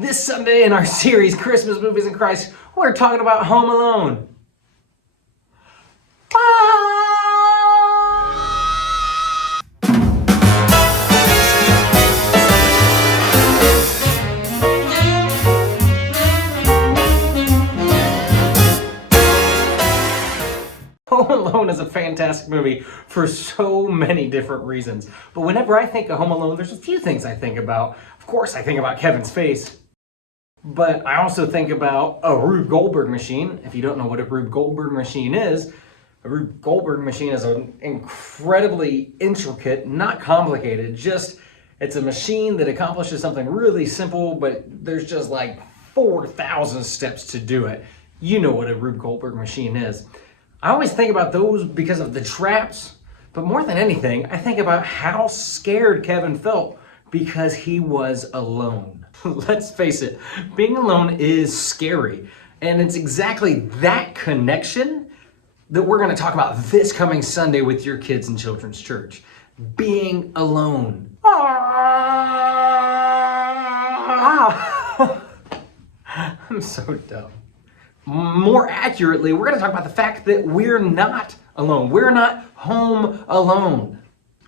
This Sunday in our series, Christmas Movies in Christ, we're talking about Home Alone. Home Alone is a fantastic movie for so many different reasons. But whenever I think of Home Alone, there's a few things I think about. Of course, I think about Kevin's face. But I also think about a Rube Goldberg machine. If you don't know what a Rube Goldberg machine is, a Rube Goldberg machine is an incredibly intricate, not complicated, just it's a machine that accomplishes something really simple, but there's just like 4,000 steps to do it. You know what a Rube Goldberg machine is. I always think about those because of the traps, but more than anything, I think about how scared Kevin felt because he was alone. Let's face it, being alone is scary, and it's exactly that connection that we're going to talk about this coming Sunday with your kids in Children's Church. Being alone. I'm so dumb. More accurately, we're going to talk about the fact that we're not alone. We're not home alone.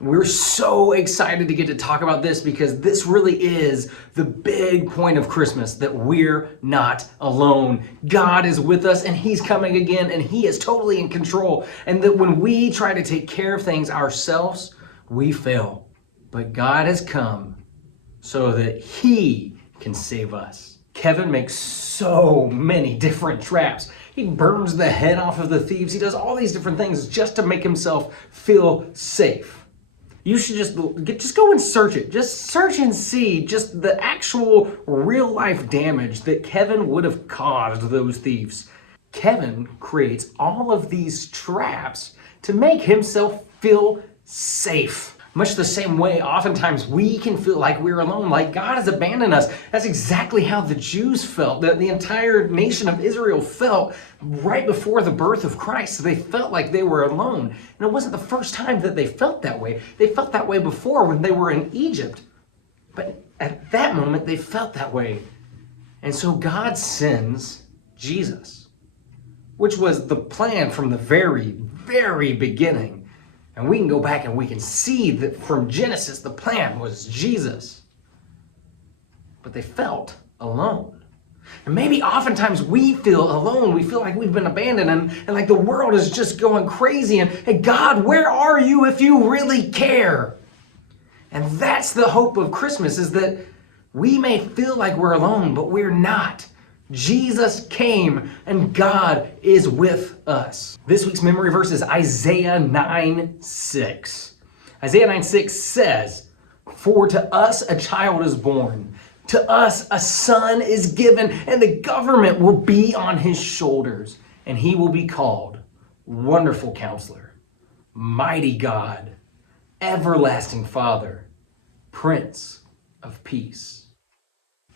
We're so excited to get to talk about this because this really is the big point of Christmas, that we're not alone. God is with us and He's coming again and He is totally in control. And that when we try to take care of things ourselves, we fail. But God has come so that He can save us. Kevin makes so many different traps. He burns the head off of the thieves. He does all these different things just to make himself feel safe. You should just go and search it. Just search and see just the actual real life damage that Kevin would have caused those thieves. Kevin creates all of these traps to make himself feel safe. Much the same way, oftentimes we can feel like we're alone, like God has abandoned us. That's exactly how the Jews felt, the entire nation of Israel felt right before the birth of Christ. They felt like they were alone. And it wasn't the first time that they felt that way. They felt that way before when they were in Egypt. But at that moment, they felt that way. And so God sends Jesus, which was the plan from the very, very beginning. And we can go back and we can see that from Genesis, the plan was Jesus. But they felt alone. And maybe oftentimes we feel alone. We feel like we've been abandoned and like the world is just going crazy. And hey, God, where are you if you really care? And that's the hope of Christmas, is that we may feel like we're alone, but we're not. Jesus came and God is with us. This week's memory verse is Isaiah 9:6. Isaiah 9:6 says, "For to us a child is born, to us a son is given, and the government will be on his shoulders, and he will be called Wonderful Counselor, Mighty God, Everlasting Father, Prince of Peace."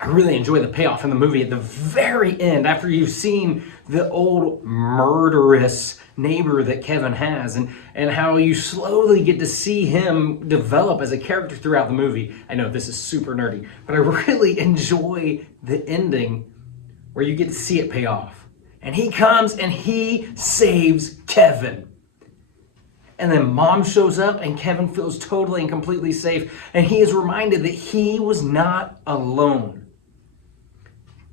I really enjoy the payoff in the movie at the very end, after you've seen the old murderous neighbor that Kevin has, and how you slowly get to see him develop as a character throughout the movie. I know this is super nerdy, but I really enjoy the ending where you get to see it pay off. And he comes and he saves Kevin. And then mom shows up and Kevin feels totally and completely safe, and he is reminded that he was not alone.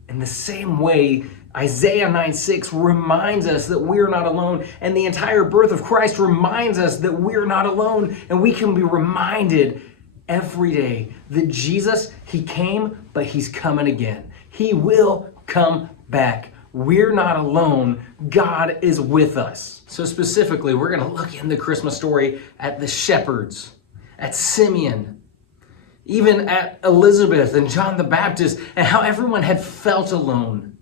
In the same way, Isaiah 9:6 reminds us that we're not alone, and the entire birth of Christ reminds us that we're not alone, and we can be reminded every day that Jesus, He came, but He's coming again. He will come back. We're not alone. God is with us. So specifically, we're going to look in the Christmas story at the shepherds, at Simeon, even at Elizabeth and John the Baptist, and how everyone had felt alone.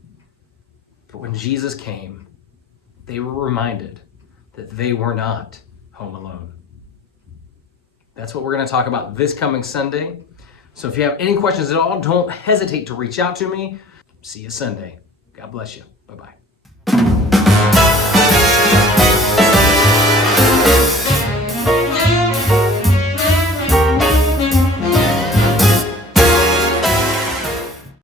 But when Jesus came, they were reminded that they were not home alone. That's what we're going to talk about this coming Sunday. So if you have any questions at all, don't hesitate to reach out to me. See you Sunday. God bless you. Bye-bye.